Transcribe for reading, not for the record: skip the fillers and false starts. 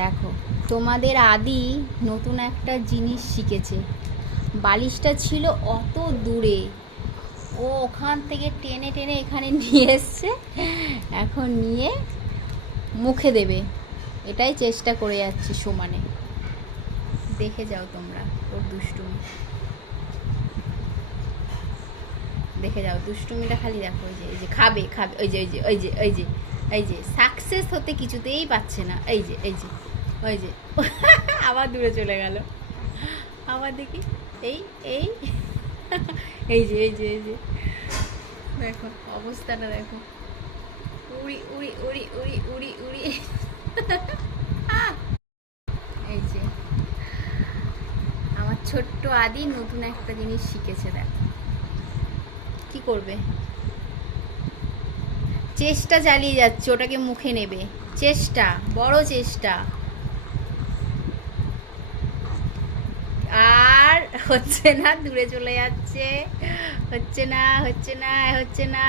দেখো, তোমাদের আদি নতুন একটা জিনিস শিখেছে। বালিশটা ছিল অত দূরে, ও ওখান থেকে টেনে টেনে এখানে নিয়ে এসছে। এখন নিয়ে মুখে দেবে, এটাই চেষ্টা করে যাচ্ছি সমানে। দেখে যাও তোমরা ওর দুষ্টুমি, দেখে যাও দুষ্টুমিটা, খালি দেখো। ওই যে এই যে খাবে খাবে, ওই যে ওই যে ওই যে ওই যে এই যে সাকসেস হতে কিছুতেই পাচ্ছে না। এই যে এই যে ওই যে আবার দূরে চলে গেল। আবার দেখি, এই এই এই যে এই যে এই যে দেখো অবস্থাটা, দেখো উড়ি উড়ি উড়ি উড়ি উড়ি উড়ি। এই যে আমার ছোট্ট আদি নতুন একটা জিনিস শিখেছে। দেখো কি করবে, চেষ্টা চালিয়ে যাচ্ছে ওটাকে মুখে নেবে, চেষ্টা, বড় চেষ্টা। আর হচ্ছে না, দূরে চলে যাচ্ছে। হচ্ছে না হচ্ছে না হচ্ছে না।